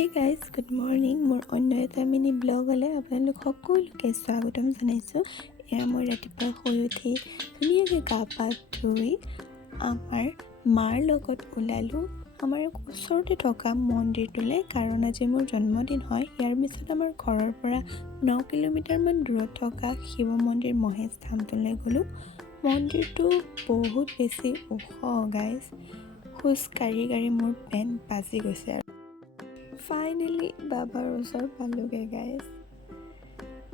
Hey guys, good morning. মোৰ অন্য এটা মিনি ব্লগলৈ আপোনালোক সকলোকে স্বাগতম জনাইছোঁ। এয়া মই ৰাতিপুৱা শুই উঠি ধুনীয়াকৈ গা পা ধুই আমাৰ মাৰ লগত ওলালোঁ আমাৰ ওচৰতে থকা মন্দিৰটোলৈ, কাৰণ আজি মোৰ জন্মদিন হয়। ইয়াৰ পিছত আমাৰ ঘৰৰ পৰা 9 কিলোমিটাৰমান দূৰত থকা শিৱ মন্দিৰ মহেশ ধামটোলৈ গ'লোঁ। মন্দিৰটো বহুত বেছি ওখ গাইজ, খোজ কাঢ়ি মোৰ পেন বাজি গৈছে। আৰু ফাইনেলি বাবাৰ ওচৰ পালোঁগৈ গাইজ।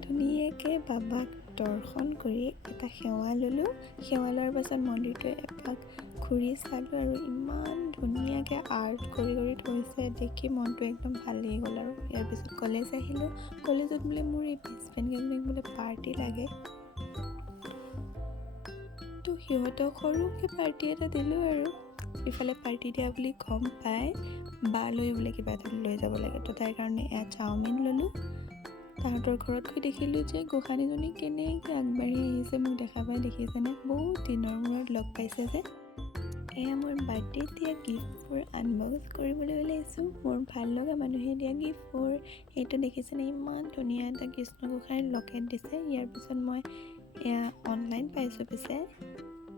ধুনীয়াকৈ বাবাক দৰ্শন কৰি এটা সেৱা ল'লোঁ। সেৱা লোৱাৰ পাছত মন্দিৰটো এপাক ঘূৰি চালোঁ আৰু ইমান ধুনীয়াকৈ আৰ্ট কৰি থৈছে, দেখি মনটো একদম ভাল লাগি গ'ল। আৰু ইয়াৰ পিছত কলেজ আহিলোঁ। কলেজত বোলে মোৰ এই বেষ্ট ফ্ৰেণ্ডকেইজনীক বোলে পাৰ্টি লাগে, তো সিহঁতক সৰুকৈ পাৰ্টি এটা দিলোঁ। আৰু ইফালে পাৰ্টি দিয়া বুলি গম পাই বালৈ বোলে কিবা এটা লৈ যাব লাগে, তো তাইৰ কাৰণে এয়া চাওমিন ল'লোঁ। তাহাঁতৰ ঘৰত গৈ দেখিলোঁ যে গোসাঁনীজনী কেনেকৈ আগবাঢ়ি আহিছে, মোক দেখা পাই দেখিছেনে, বহুত দিনৰ মূৰত লগ পাইছে যে। এয়া মোৰ বাৰ্থডেত দিয়া গিফ্টবোৰ আনবক্স কৰিবলৈ ওলাইছোঁ। মোৰ ভাল লগা মানুহে দিয়া গিফ্টবোৰ। এইটো দেখিছেনে, ইমান ধুনীয়া এটা কৃষ্ণ গোসাঁনীৰ লকেট দিছে। ইয়াৰ পিছত মই এয়া অনলাইন পাইছোঁ। পিছে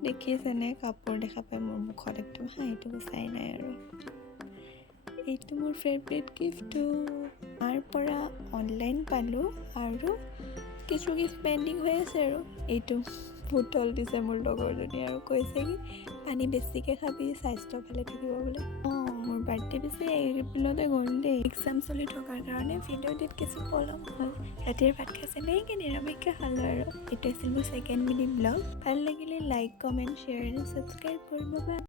দেখিছেনে, কাপোৰ দেখা পাই মোৰ মুখত একদম হাঁহিটো গুচাই নাই। আৰু এইটো মোৰ ফেভৰেট গিফ্টটো তাৰ পৰা অনলাইন পালোঁ, আৰু কিছু গিফ্ট পেণ্ডিং হৈ আছে। আৰু এইটো বুটল দিছে মোৰ লগৰজনী, আৰু কৈছে কি পানী বেছিকৈ খাবি, স্বাস্থ্য ভালে থাকিব বোলে। মোৰ বাৰ্থডে পিছে এপ্ৰিলতে গ'ল দেই। এক্সাম চলি থকাৰ কাৰণে ভিডিঅ' এডিট কিছু পলম হ'ল। ৰাতিৰ ভাত খাইছে নেকি নিৰামিষকৈ খালোঁ। আৰু এইটো আছিল মোৰ ছেকেণ্ড মিনি ব্লগ। ভাল লাগিলে লাইক, কমেণ্ট, শ্বেয়াৰ আৰু ছাবস্ক্ৰাইব কৰিব।